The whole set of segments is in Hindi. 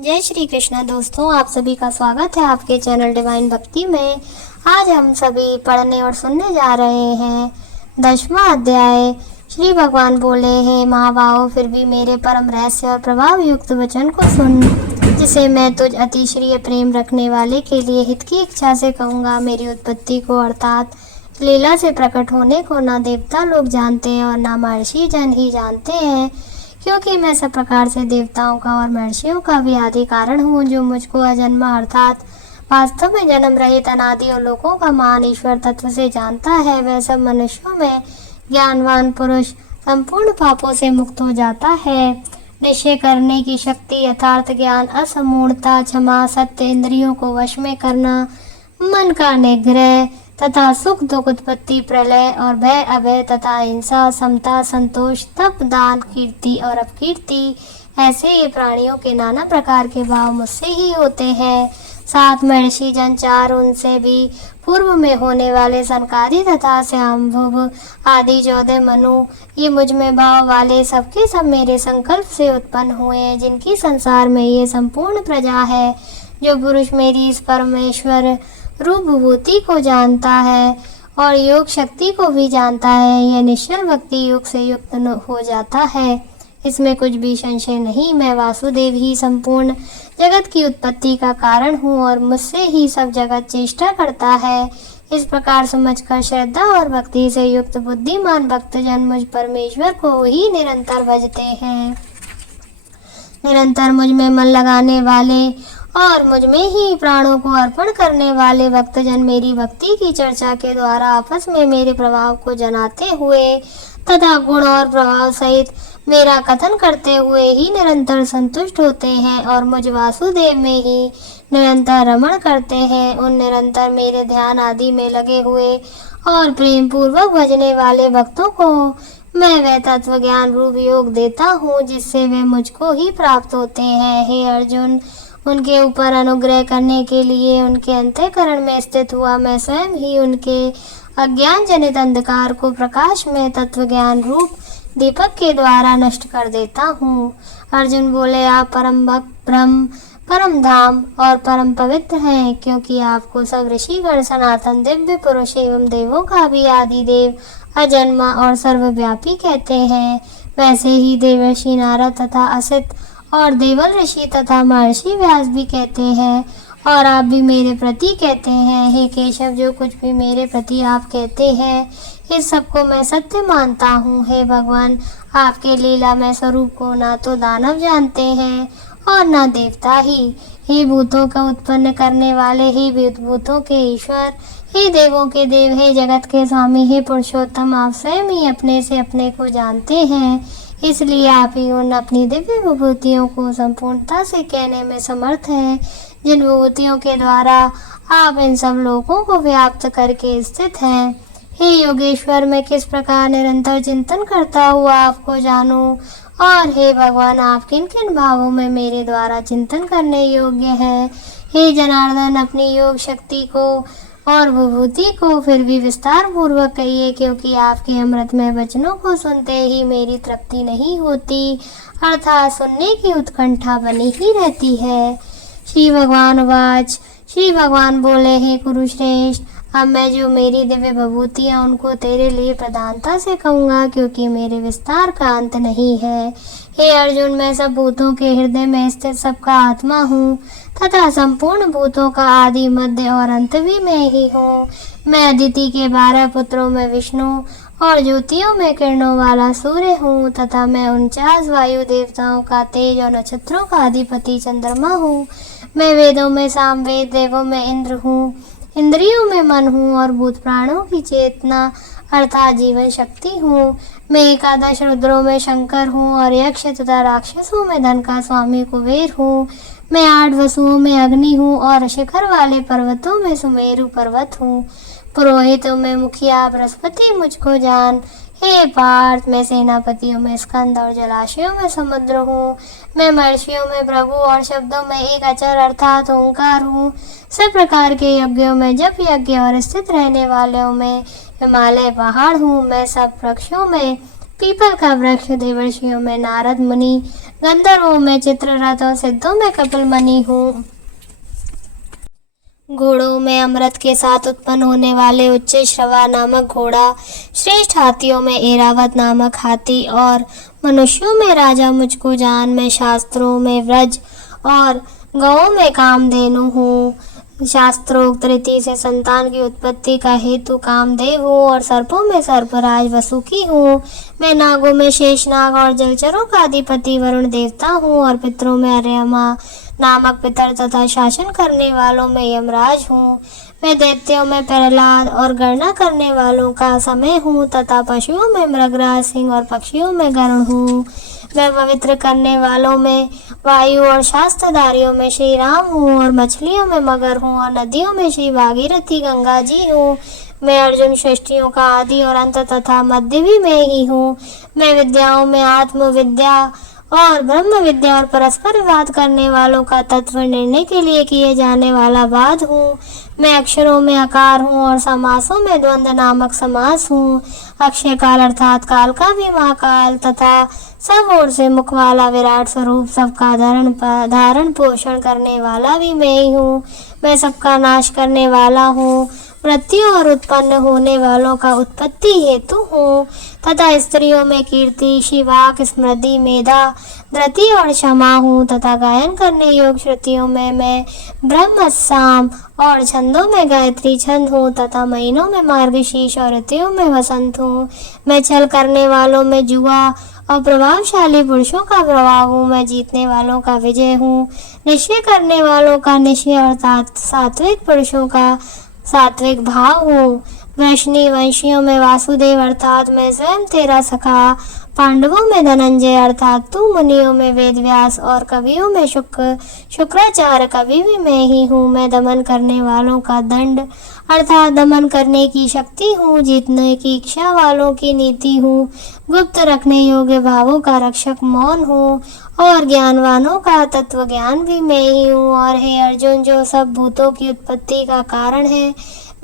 जय श्री कृष्ण दोस्तों, आप सभी का स्वागत है आपके चैनल डिवाइन भक्ति में। आज हम सभी पढ़ने और सुनने जा रहे हैं 10वां अध्याय। श्री भगवान बोले, हे महाबाहो, फिर भी मेरे परम रहस्य और प्रभाव युक्त वचन को सुन, जिसे मैं तुझ अतिश्रीय प्रेम रखने वाले के लिए हित की इच्छा से कहूँगा। मेरी उत्पत्ति को अर्थात लीला से प्रकट होने को ना देवता लोग जानते हैं और ना महर्षि जन ही जानते हैं, क्योंकि मैं सब प्रकार से देवताओं का और महर्षियों का भी आदि कारण हूँ। जो मुझको अजन्मा अर्थात वास्तव में जन्म रहित अनादि और लोकों का महान ईश्वर तत्व से जानता है, वह सब मनुष्यों में ज्ञानवान पुरुष संपूर्ण पापों से मुक्त हो जाता है। निश्चय करने की शक्ति, यथार्थ ज्ञान, असमूढ़ता, क्षमा, सत्य, इंद्रियों को वश में करना, मन का निग्रह तथा सुख दुख, उत्पत्ति प्रलय और भय अभय तथा हिंसा, समता, संतोष, तप, दान, कीर्ति और अपकीर्ति, ऐसे ये प्राणियों के नाना प्रकार के भाव मुझसे ही होते हैं। 7 महर्षि जन, 4 उनसे भी पूर्व में होने वाले सनकादि तथा श्यामभुव आदि 14 मनु, ये मुझ में भाव वाले सबके सब मेरे संकल्प से उत्पन्न हुए हैं, जिनकी संसार में ये संपूर्ण प्रजा है। जो पुरुष मेरी इस परमेश्वर रूप विभूति को जानता है और योग शक्ति को भी जानता है, यह निश्चल भक्ति योग से युक्त हो जाता है। इसमें कुछ भी संशय नहीं। मैं वासुदेव ही संपूर्ण जगत की उत्पत्ति का कारण हूँ और मुझसे ही सब जगत चेष्टा करता है। इस प्रकार समझकर श्रद्धा और भक्ति से युक्त बुद्धिमान भक्तजन मुझ परमेश्वर को ही निरंतर भजते हैं। निरंतर मुझ में मन लगाने वाले और मुझ में ही प्राणों को अर्पण करने वाले भक्तजन मेरी भक्ति की चर्चा के द्वारा आपस में मेरे प्रभाव को जनाते हुए तथा गुण और प्रभाव सहित मेरा कथन करते हुए ही निरंतर संतुष्ट होते हैं और मुझ वासुदेव में ही निरंतर रमण करते हैं। उन निरंतर मेरे ध्यान आदि में लगे हुए और प्रेम पूर्वक भजने वाले भक्तों को मैं वह तत्व ज्ञान रूप योग देता हूँ, जिससे वे मुझको ही प्राप्त होते हैं। हे अर्जुन, उनके ऊपर अनुग्रह करने के लिए उनके अंतःकरण में स्थित हुआ मैं स्वयं ही उनके अज्ञान जनित अंधकार को प्रकाश में तत्व ज्ञान रूप दीपक के द्वारा नष्ट कर देता हूँ। अर्जुन बोले, आप परम भक्त, ब्रह्म, परम धाम और परम पवित्र हैं, क्योंकि आपको सब ऋषिगण, सनातन दिव्य पुरुष एवं देवों का भी आदि देव, अजन्मा और सर्वव्यापी कहते हैं। वैसे ही देवर्षि नारद तथा असित और देवल ऋषि तथा महर्षि व्यास भी कहते हैं, और आप भी मेरे प्रति कहते हैं। हे केशव, जो कुछ भी मेरे प्रति आप कहते हैं, इस सबको मैं सत्य मानता हूँ। हे भगवान, आपके लीलामय स्वरूप को ना तो दानव जानते हैं और ना देवता ही। हे भूतों का उत्पन्न करने वाले, हे भूतों के ईश्वर, हे देवों के देव, हे जगत के स्वामी, हे पुरुषोत्तम, आप स्वयं ही अपने से अपने को जानते हैं, इसलिए आप ही उन अपनी दिव्य विभूतियों को संपूर्णता से कहने में समर्थ हैं, जिन विभूतियों के द्वारा आप इन सब लोगों को व्याप्त करके स्थित हैं। हे योगेश्वर, मैं किस प्रकार निरंतर चिंतन करता हुआ आपको जानूं, और हे भगवान, आप किन किन भावों में मेरे द्वारा चिंतन करने योग्य हैं। हे जनार्दन, अपनी योग शक्ति को और विभूति को फिर भी विस्तार पूर्वक कहिए, क्योंकि आपके अमृतमय वचनों को सुनते ही मेरी तृप्ति नहीं होती, अर्थात सुनने की उत्कंठा बनी ही रहती है। श्री भगवान वाच। श्री भगवान बोले, हे कुरुश्रेष्ठ, अब मैं जो मेरी दिव्य विभूतियाँ उनको तेरे लिए प्रधानता से कहूँगा, क्योंकि मेरे विस्तार का अंत नहीं है। हे अर्जुन, मैं सब भूतों के हृदय में स्थित सबका आत्मा हूँ तथा संपूर्ण भूतों का आदि मध्य और अंत भी मैं ही हूँ। मैं अदिति के 12 पुत्रों में विष्णु और ज्योतियों में किरणों वाला सूर्य हूँ तथा मैं 49 वायु देवताओं का तेज और नक्षत्रों का अधिपति चंद्रमा हूँ। मैं वेदों में सामवेद, देवों में इंद्र हूँ, इंद्रियों में मन हूँ और भूत प्राणों की चेतना अर्थात जीवन शक्ति हूँ। मैं 11 रुद्रों में शंकर हूँ और यक्ष तथा राक्षसों में धन का स्वामी कुबेर हूँ। मैं 8 वसुओं में अग्नि हूँ और शिखर वाले पर्वतों में सुमेरु पर्वत हूँ। पुरोहितों में मुखिया बृहस्पति मुझको जान। हे पार्थ, मैं सेनापतियों में स्कंद और जलाशयों में समुद्र हूँ। मैं महर्षियों में प्रभु और शब्दों में एक अचर अर्थात ओंकार हूँ। सब प्रकार के यज्ञों में जप यज्ञ और स्थित रहने वालों में हिमालय पहाड़ हूँ। मैं सब वृक्षों में पीपल का वृक्ष, देवर्षियों में नारद मुनि, गंधर्वों में चित्ररथ और सिद्धों में कपिलमणि हूँ। घोड़ों में अमृत के साथ उत्पन्न होने वाले उच्च श्रवा नामक घोड़ा, श्रेष्ठ हाथियों में एरावत नामक हाथी और मनुष्यों में राजा मुझको जान में शास्त्रों में व्रज और गौों में कामधेनु हूँ। शास्त्रोक्त रीति से संतान की उत्पत्ति का हेतु कामदेव हूँ और सर्पों में सर्पराज वसुकी हूँ। मैं नागों में शेषनाग और जलचरों का अधिपति वरुण देवता हूँ और पितरों में अर्यमा नामक पितर तथा शासन करने वालों में यमराज हूँ। मैं दैत्यों में प्रहलाद और गणना करने वालों का समय हूँ तथा पशुओं में मृगराज सिंह और पक्षियों में गरुड़ हूँ। मैं पवित्र करने वालों में वायु और शास्त्रधारियों में श्री राम हूँ और मछलियों में मगर हूँ और नदियों में श्री भागीरथी गंगा जी हूँ। मैं अर्जुन सृष्टियों का आदि और अंत तथा मध्य भी मैं ही हूँ। मैं विद्याओं में आत्मविद्या और ब्रह्म विद्या और परस्पर विवाद करने वालों का तत्व निर्णय के लिए किए जाने वाला वाद हूँ। मैं अक्षरों में आकार हूँ और समासों में द्वंद्व नामक समास हूँ। अक्षय काल अर्थात काल का भी महाकाल तथा सब ओर से मुख वाला विराट स्वरूप सबका धारण पोषण करने वाला भी मैं ही हूँ। मैं सबका नाश करने वाला हूँ। मृत्यु और उत्पन्न होने वालों का उत्पत्ति हेतु हूँ तथा स्त्रियों में कीर्ति शिवाक स्मृति मेधा धृति और क्षमा हूँ तथा गायन करने योग श्रुतियों में मैं ब्रह्म साम और छंदों में गायत्री छंद हूँ तथा महीनों में मार्गशीर्ष और ऋतुओं में वसंत हूँ। मैं छल करने वालों में जुआ और प्रभावशाली पुरुषों का प्रभाव हूँ। मैं जीतने वालों का विजय हूँ। निश्चय करने वालों का निश्चय अर्थात सात्विक पुरुषों का सात्विक भाव हूँ। वैष्णवी वंशियों में वासुदेव अर्थात मैं स्वयं तेरा सखा। पांडवों में धनंजय अर्थात तू। मुनियों में वेदव्यास और कवियों में शुक्राचार्य कवि भी मैं ही हूँ। मैं दमन करने वालों का दंड अर्थात दमन करने की शक्ति हूँ। जीतने की इच्छा वालों की नीति हूँ। गुप्त रखने योग्य भावों का रक्षक मौन हूँ और ज्ञानवानों का तत्व ज्ञान भी मैं ही हूँ। और हे अर्जुन, जो सब भूतों की उत्पत्ति का कारण है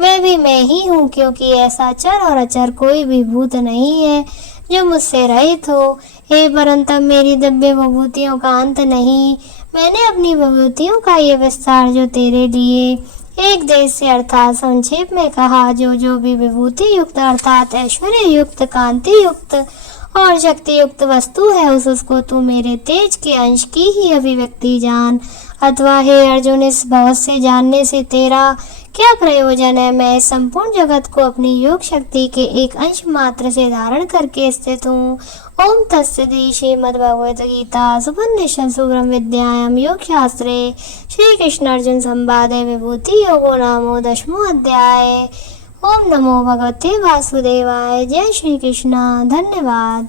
वह भी मैं ही हूँ, क्योंकि ऐसा चर और अचर कोई भी भूत नहीं है जो मुझसे रहित हो। हे परंतप, मेरी दिव्य विभूतियों का अंत नहीं। मैंने अपनी विभूतियों का ये विस्तार जो तेरे लिए एक देश से अर्थात संक्षेप में कहा, जो भी विभूति युक्त अर्थात ऐश्वर्य युक्त कांति युक्त और शक्ति युक्त वस्तु है उसको तू मेरे तेज के अंश की ही अभिव्यक्ति जान। अथवा हे अर्जुन, इस बहुत से जानने से तेरा क्या प्रयोजन है। मैं इस संपूर्ण जगत को अपनी योग शक्ति के एक अंश मात्र से धारण करके स्थित हूँ। ओम तत्सदिति। श्रीमद्भगवद गीता सुपनिषद सुब्रह्म विद्यायाम योग शास्त्रे श्री कृष्ण अर्जुन संवादे विभूति योगो नामो 10वां अध्याय। ओम नमो भगवते वासुदेवाय। जय श्री कृष्ण। धन्यवाद।